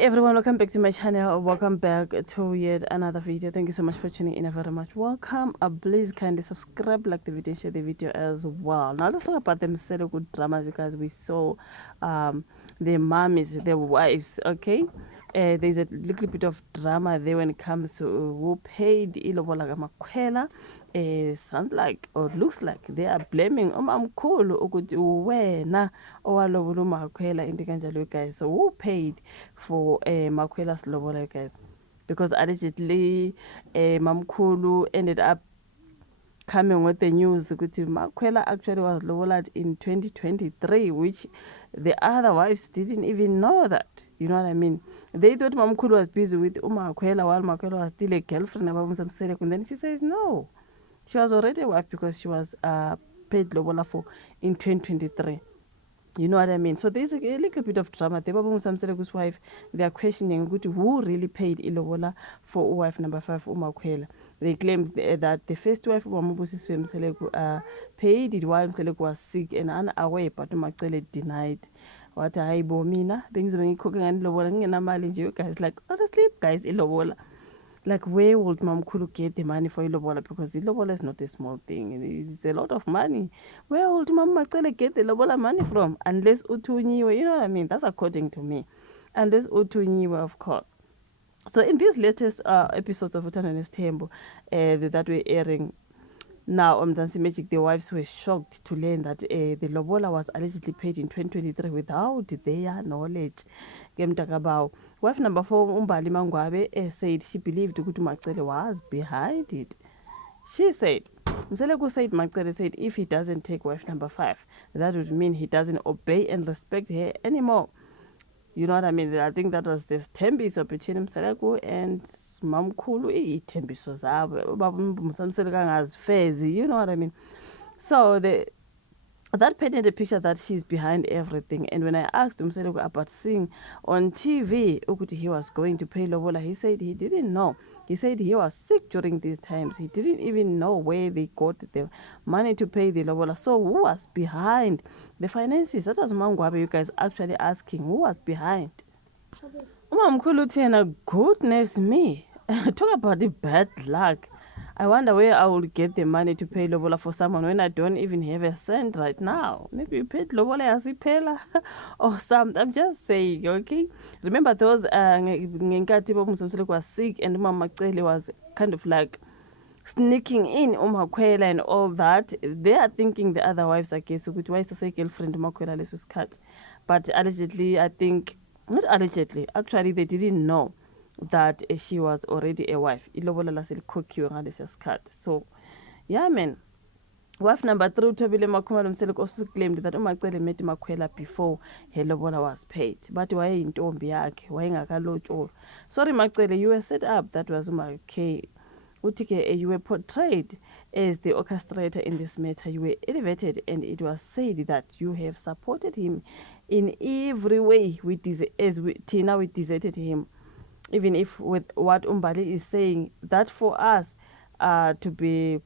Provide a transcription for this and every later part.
everyone, welcome back to my channel. Welcome back to yet another video. Thank you so much for tuning in. Very much welcome. Please kindly subscribe, like the video, share the video as well. Now let's talk about them good dramas, because we saw the mommies, the wives. Okay, there's a little bit of drama there when it comes to who paid ilobola kamakhwela. Sounds like or looks like they are blaming umamkhulu ukuthi wena owalobola umakhwela into kanjalo, guys. So who paid for Makhwela's lobola, guys? Because allegedly mamkhulu ended up coming with the news ukuthi Makhwela actually was loboled in 2023, which the other wives didn't even know that. You know what I mean? They thought mamkhulu was busy with uMakhwela while Makhwela was still a girlfriend. And then she says no, she was already a wife because she was paid lobola for in 2023. You know what I mean? So there's a little bit of drama. The Baba Musamselegu's wife, they are questioning who really paid ilobola for wife number 5, Umakhwela. They claimed that the first wife, Umabusiswe Mselegu, paid it while Mselegu was sick and unaware, but Umakhwela denied. What I bomina, things when cooking and lobola, and you guys, like, honestly, guys, ilobola. Like, where would Mamkhulu get the money for ilobola? Because ilobola is not a small thing. It's a lot of money. Where would Mama Makhele get the ilobola money from? Unless Utunyiwe, you know what I mean? That's according to me. Unless Utunyiwe, of course. So in these latest episodes of Utano Nestembo that we're airing now on Mzansi Magic, the wives were shocked to learn that the lobola was allegedly paid in 2023 without their knowledge. Wife number 4, Umbali Mangwabe, said she believed ukuthi Makhele was behind it. She said, Mselegu said Makhele said if he doesn't take wife number 5, that would mean he doesn't obey and respect her anymore. You know what I mean? I think that was this Tembiso between Mselegu and Mamkhulu. Tembiso zabo, as Fezi, you know what I mean? So that painted a picture that she's behind everything. And when I asked Mselegu about seeing on TV ukuthi he was going to pay lobola, he said he didn't know. He said he was sick during these times. He didn't even know where they got the money to pay the lobola. So who was behind the finances? That was Mangwabe, you guys actually asking who was behind. Umamkhulu Tena, goodness me. Talk about the bad luck. I wonder where I will get the money to pay lobola for someone when I don't even have a cent right now. Maybe you paid lobola yasipela or something. I'm just saying, okay? Remember those ngenkathi Musamseleku was sick and Mama Makhele was kind of like sneaking in Umakhwela and all that. They are thinking the other wives are case why is the girlfriend Umakhwela was cut. But allegedly, I think, not allegedly, actually they didn't know that she was already a wife. Ilobola la selikhokiwe ngalesi sikhathi. So yeah, man. Wife number 3, Uthobile Makhumalo Mseleko, also claimed that uMakhele met Makhwela before her lobola was paid. But wayeyintombi yakhe, wayengakalotshwa. Sorry Makhele, you were set up. That was uMakhele. Utike, you were portrayed as the orchestrator in this matter. You were elevated, and it was said that you have supported him in every way. Tina, we deserted him. Even if with what Umbali is saying, that for us to be,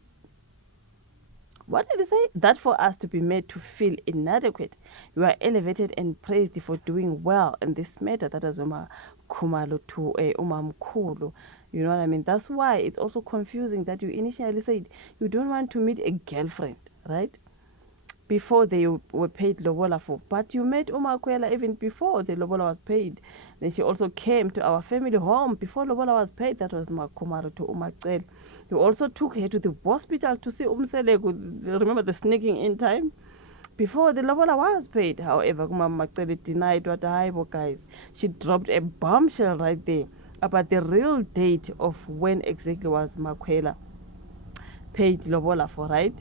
what did he say? That for us to be made to feel inadequate, you are elevated and praised for doing well in this matter. That is Khumalo to Umamkhulu. You know what I mean? That's why it's also confusing that you initially said you don't want to meet a girlfriend, right? Before they were paid lobola for. But you met Umakhwela even before the lobola was paid. Then she also came to our family home before lobola was paid. That was Makhumalo to Umakhwela. You also took her to the hospital to see Umselegu. Remember the sneaking in time? Before the lobola was paid. However, Makhwela denied what happened, guys. She dropped a bombshell right there about the real date of when exactly was Makhwela paid lobola for, right?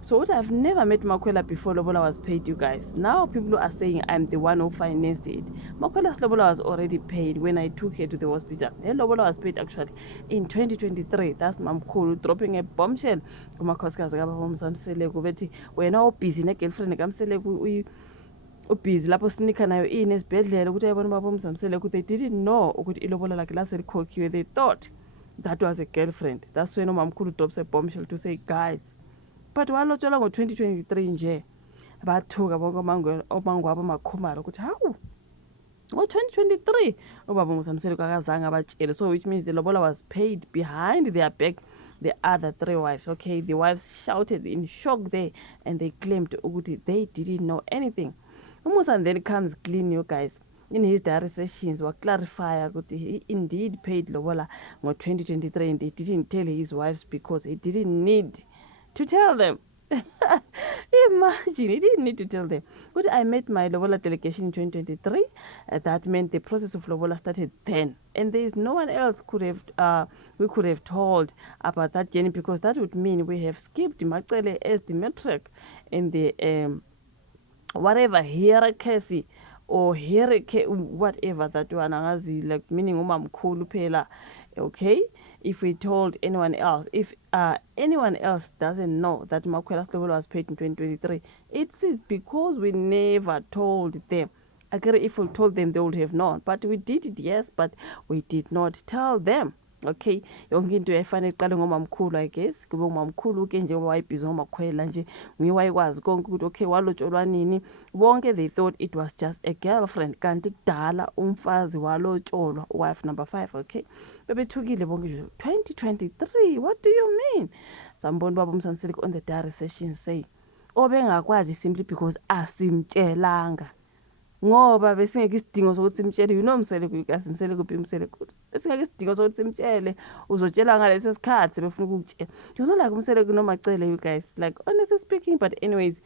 So I've never met Makhwela before lobola was paid, you guys. Now people are saying I'm the one who financed it. Makhwela's lobola was already paid when I took her to the hospital. Her lobola was paid actually in 2023. That's Mamkhulu dropping a bombshell. Kumakhosikazi kababa Musamseleku bethi wena ubusy negirlfriend kaMseleko ubusy lapho sinika nayo esibhedlela ukuthi ayibona baba Musamseleku. They didn't know ukuthi ilobola lakhe laselikhokiwe. They thought that was a girlfriend. That's when Mamkhulu drops a bombshell to say, guys, but walotshelwa ngo-2023 nje bathuka bonke omangwabo Makhumalo ukuthi hawu ngo-2023 ubaba uMsamselo kakazange abatshele, so which means the lobola was paid behind their back, the other 3 wives. Okay, the wives shouted in shock there and they claimed ukuthi they didn't know anything. Umusa then comes clean, you guys. In his diary sessions, were clarify ukuthi he indeed paid lobola ngo-2023 and he didn't tell his wives because he didn't need to tell them. Imagine, he didn't need to tell them. But I met my lobola delegation in 2023. That meant the process of lobola started then, and there is no one else we could have told about that journey, because that would mean we have skipped Macele as the metric in the whatever hierarchy or hierarchy, whatever that one, like meaning umamkhulu phela. Okay, if we told anyone else, if anyone else doesn't know that Makwela's lobola was paid in 2023, it's because we never told them. If we told them, they would have known, but we did it, yes, but we did not tell them. Okay, yonke into yayifanele iqale ngomamkhulu, I guess kube ngomamkhulu ke nje wayibhizi ngomakhwela nje ngiyayikwazi konke ukuthi okay walotsholwa nini. Bonke they thought it was just a girlfriend, kanti kudala umfazi walotsholwa, wife number 5. Okay, bebethukile bonke nje 2023. What do you mean? Sambona baba uMsamselo on the diary session say obengakwazi simply because asimtshelanga, ngoba besingeke isidingo sokuthi simtshele. You know Msele Msele kuphi Msele kuthi besingeke isidingo sokuthi simtshele, uzotshela ngaleso sikhathi befuna ukutshela. You know, like Msele kunomacele, you guys, like honestly speaking. But anyways,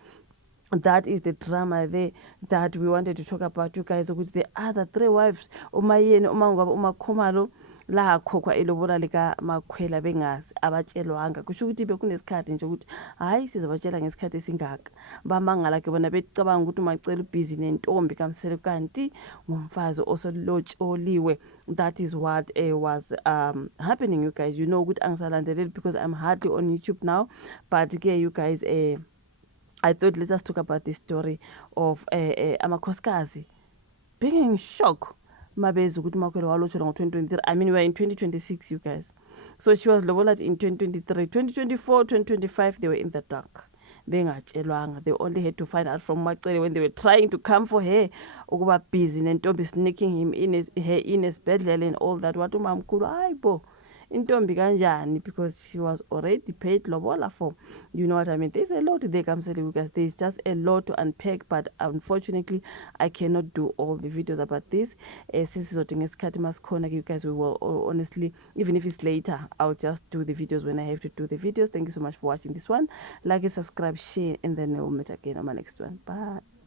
that is the drama there that we wanted to talk about, you guys. With the other 3 wives, umayeni umangwabo umakhomalo la khokhwa ilobola lika Makhwela bengazi abatshelwanga, kusho ukuthi bekunesikhathi nje ukuthi hayi sizobatshela ngesikhathi esingaka. Bamangala ke bona becabanga ukuthi umacela ubhizi nentombi kaMsele kanti ngumfazi osolotsholiwe. That is what was happening, you guys. You know ukuthi angisalandeleli because I'm hardly on YouTube now, but ke you guys I thought let us talk about the story of amakhosikazi being in shock mabeza ukuthi Makhwela walotsholwa ngo-2023. I mean, we're in 2026, you guys. So she was lobola in 2023, 2024, 2025 they were in the dark, bengatshelwanga. They only had to find out from Macele when they were trying to come for her, ukuba busy nentombi sneaking him in esibhedlela and all that. What umamkhulu hayibo intombi kanjani, because she was already paid lobola for. You know what I mean? There's a lot there, Kamsele, because there's just a lot to unpack, but unfortunately I cannot do all the videos about this. Since you guys, we will honestly, even if it's later, I'll just do the videos when I have to do the videos. Thank you so much for watching this one. Like and subscribe, share, and then we'll meet again on my next one. Bye.